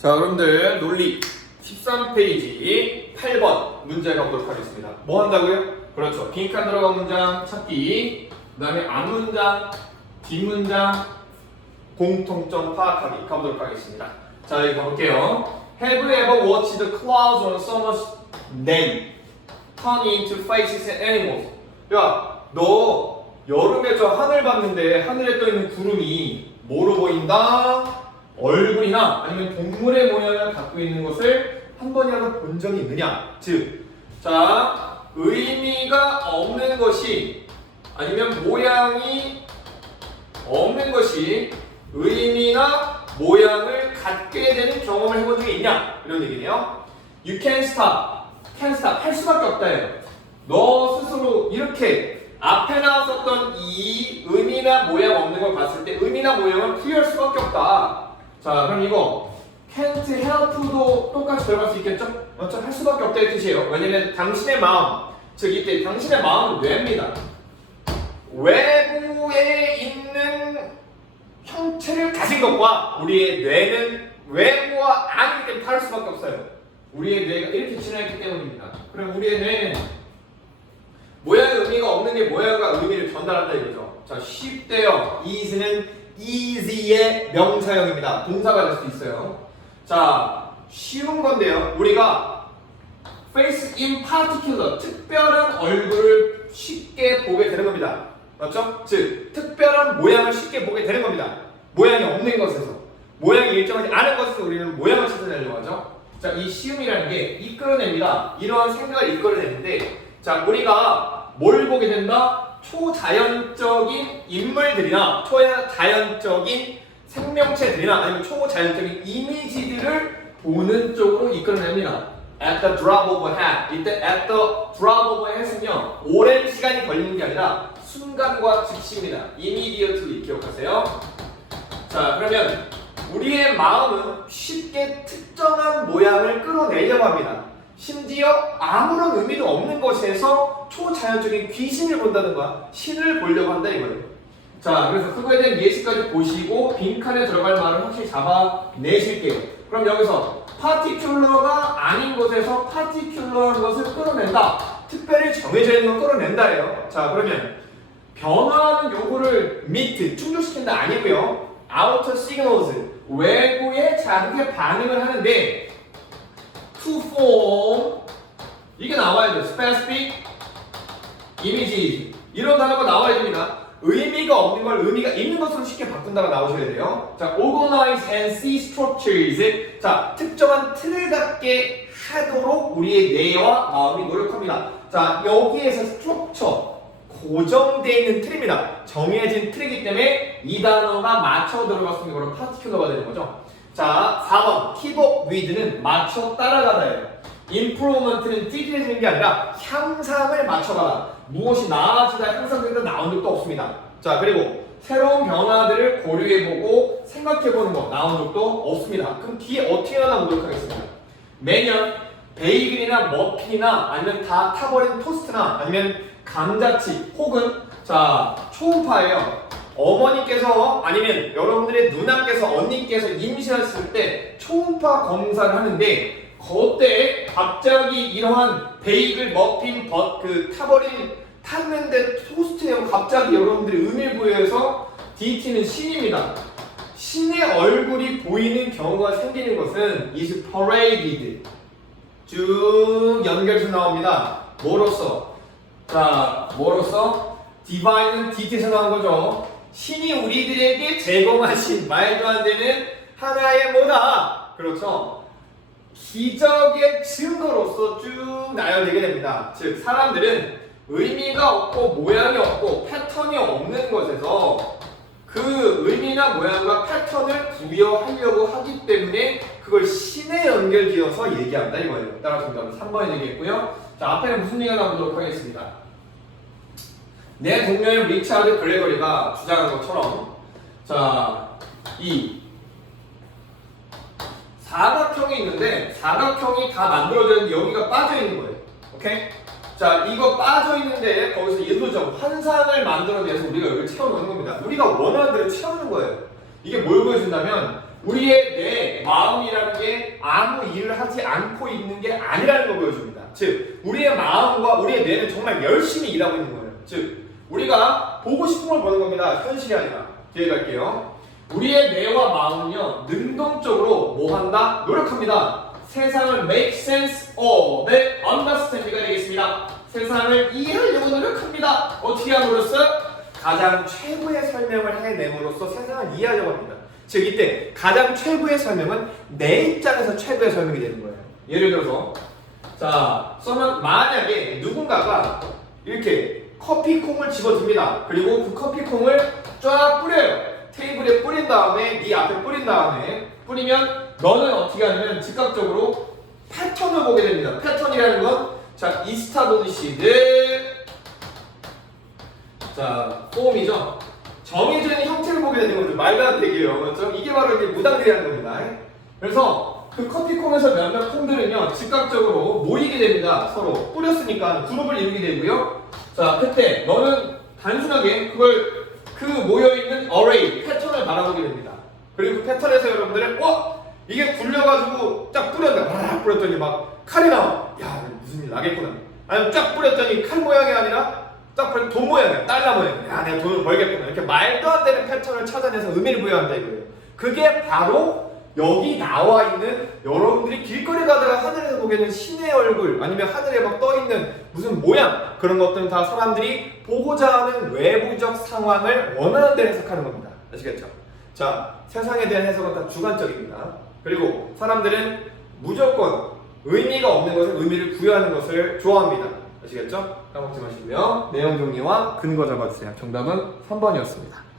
자, 여러분들 논리 13페이지 8번 문제 가보도록 하겠습니다. 뭐 한다고요? 그렇죠. 빈칸 들어간 문장 찾기, 그 다음에 앞문장, 뒷문장, 공통점 파악하기 가보도록 하겠습니다. 자, 여기 가볼게요. Have you ever watched the clouds on summer's day turn into faces and animals? 야, 너 여름에 저 하늘 봤는데 하늘에 떠 있는 구름이 뭐로 보인다? 얼굴이나 아니면 동물의 모양을 갖고 있는 것을 한 번이라도 본 적이 있느냐? 즉, 자, 의미가 없는 것이 아니면 모양이 없는 것이 의미나 모양을 갖게 되는 경험을 해본 적이 있냐? 이런 얘기네요. You can stop, can stop 할 수밖에 없다예요. 너 스스로 이렇게 앞에 나왔었던 이 의미나 모양 없는 걸 봤을 때 의미나 모양을 풀이할 수밖에 없다. 자, 그럼 이거 can't help도 똑같이 들어갈 수 있겠죠? 맞죠? 할 수밖에 없다는 뜻이에요. 왜냐면 당신의 마음, 즉 이때 당신의 마음은 뇌입니다. 외부에 있는 형체를 가진 것과 우리의 뇌는 외부와 아니기 때문에 다를 수밖에 없어요. 우리의 뇌가 이렇게 진화했기 때문입니다. 그럼 우리의 뇌는 모양의 의미가 없는 게 모양과 의미를 전달한다 이거죠. 자, 쉽대요. is는 easy의 명사형입니다. 동사가 될 수도 있어요. 자, 쉬운 건데요. 우리가 face in particular, 특별한 얼굴을 쉽게 보게 되는 겁니다. 맞죠? 즉, 특별한 모양을 쉽게 보게 되는 겁니다. 모양이 없는 것에서. 모양이 일정하지 않은 것에서 우리는 모양을 찾아내려고 하죠. 자, 이 시음이라는 게 이끌어냅니다. 이러한 생각을 이끌어내는데, 자, 우리가 뭘 보게 된다? 초자연적인 인물들이나 초자연적인 생명체들이나 아니면 초자연적인 이미지들을 보는 쪽으로 이끌어냅니다. At the drop of a hat. 이때 at the drop of a hat은요, 오랜 시간이 걸리는 게 아니라 순간과 즉시입니다. immediately 기억하세요. 자, 그러면 우리의 마음은 쉽게 특정한 모양을 끌어내려고 합니다. 심지어 아무런 의미도 없는 것에서 초자연적인 귀신을 본다든가 신을 보려고 한다 이거예요. 자, 그래서 그거에 대한 예시까지 보시고 빈칸에 들어갈 말을 확실히 잡아내실게요. 그럼 여기서 파티큘러가 아닌 것에서 파티큘러한 것을 끌어낸다. 특별히 정해져 있는 걸 끌어낸다예요. 자, 그러면 변화하는 요구를 meet, 충족시킨다 아니고요. outer signals, 외부의 자극에 반응을 하는데 to form 이게 나와야 돼요. specific images 이런 단어가 나와야 됩니다. 의미가 없는 걸 의미가 있는 것으로 쉽게 바꾼다가 나오셔야 돼요. 자, organize and see structures. 자, 특정한 틀을 갖게 하도록 우리의 뇌와 마음이 노력합니다. 자, 여기에서 structure 고정되어 있는 틀입니다. 정해진 틀이기 때문에 이 단어가 맞춰 들어갔으면 이거는 파티큘러가 되는 거죠. 자, 4번 with는 맞춰 따라가다예요. improvement는 찌질해지는 게 아니라 향상을 맞춰가다. 무엇이 나아지다 향상된다 나온 적도 없습니다. 자, 그리고 새로운 변화들을 고려해보고 생각해보는 거 나온 적도 없습니다. 그럼 뒤에 어떻게 하나 보도록 하겠습니다. 매년 베이글이나 머핀이나 아니면 다 타버린 토스트나 아니면 감자칩 혹은 자 초음파예요. 어머니께서 아니면 여러분들의 누나께서 언니께서 임신했을 때 초음파 검사를 하는데 그때 갑자기 이러한 베이글 머핀 버, 그 타버린 탔는데 토스트예요. 갑자기 여러분들이 부여해서 DT는 신입니다. 신의 얼굴이 보이는 경우가 생기는 것은 is paraded 쭉 연결해서 나옵니다. 뭐로써? 자, 뭐로써? 디바인은 DT에서 나온 거죠. 신이 우리들에게 제공하신 말도 안 되는 하나의 뭐다? 그렇죠. 기적의 증거로서 쭉 나열되게 됩니다. 즉, 사람들은 의미가 없고 모양이 없고 패턴이 없는 것에서 그 의미나 모양과 패턴을 부여하려고 하기 때문에 그걸 신에 연결 지어서 얘기한다 이거예요. 따라 정답은 3번이 되겠고요. 자, 앞에는 무슨 얘기가 나오도록 하겠습니다. 내 동료인 리차드 그레거리가 주장한 것처럼 자, 이 사각형이 있는데 사각형이 다 만들어졌는데 여기가 빠져 있는 거예요. 오케이? 자, 이거 빠져 있는데 거기서 일도점 환상을 만들어내서 우리가 여기를 채워넣는 겁니다. 우리가 원하는 대로 채우는 거예요. 이게 뭘 보여준다면 우리의 내 마음이라는 게 아무 일을 하지 않고 있는 게 아니라는 걸 보여줍니다. 즉, 우리의 마음과 우리의 뇌는 정말 열심히 일하고 있는 거예요. 즉, 우리가 보고 싶은 걸 보는 겁니다. 현실이 아니라. 뒤에 갈게요. 우리의 뇌와 마음은요, 능동적으로 뭐 한다? 노력합니다. 세상을 make sense of, 네, understand가 되겠습니다. 세상을 이해하려고 노력합니다. 어떻게 함으로써? 가장 최고의 설명을 해냄으로써 세상을 이해하려고 합니다. 즉 이때 가장 최고의 설명은 내 입장에서 최고의 설명이 되는 거예요. 예를 들어서 자, 쏘면 만약에 누군가가 이렇게 커피콩을 집어줍니다. 그리고 그 커피콩을 쫙 뿌려요. 테이블에 뿌린 다음에 네 앞에 뿌린 다음에 뿌리면 너는 어떻게 하냐면 즉각적으로 패턴을 보게 됩니다. 패턴이라는 건 자, 이스타도니시드 자, 폼이죠. 정해져 있는 형태를 보게 되는 거죠. 말도 안 되게요. 맞죠? 이게 바로 이제 무당들이라는 겁니다. 그래서 그 커피콩에서 몇몇 콩들은요, 즉각적으로 모이게 됩니다. 서로. 뿌렸으니까 그룹을 이루게 되고요. 자, 그때 너는 단순하게 그걸 그 모여있는 어레이, 패턴을 바라보게 됩니다. 그리고 그 패턴에서 여러분들은, 어? 이게 굴려가지고 쫙 뿌렸다. 막 뿌렸더니 막 칼이 나와. 야, 무슨 일 나겠구나. 아니면 쫙 뿌렸더니 칼 모양이 아니라 딱 보니 돈 모양이야. 달러 모양. 야, 내가 돈을 벌겠구나. 이렇게 말도 안 되는 패턴을 찾아내서 의미를 부여한다 이거예요. 그게 바로 여기 나와 있는 여러분들이 길거리 가다가 하늘에서 보게 되는 신의 얼굴 아니면 하늘에 막 떠 있는 무슨 모양 그런 것들은 다 사람들이 보고자 하는 외부적 상황을 원하는 대로 해석하는 겁니다. 아시겠죠? 자, 세상에 대한 해석은 다 주관적입니다. 그리고 사람들은 무조건 의미가 없는 것에 의미를 부여하는 것을 좋아합니다. 아시겠죠? 까먹지 마시고요. 내용 정리와 근거 적어주세요. 정답은 3번이었습니다.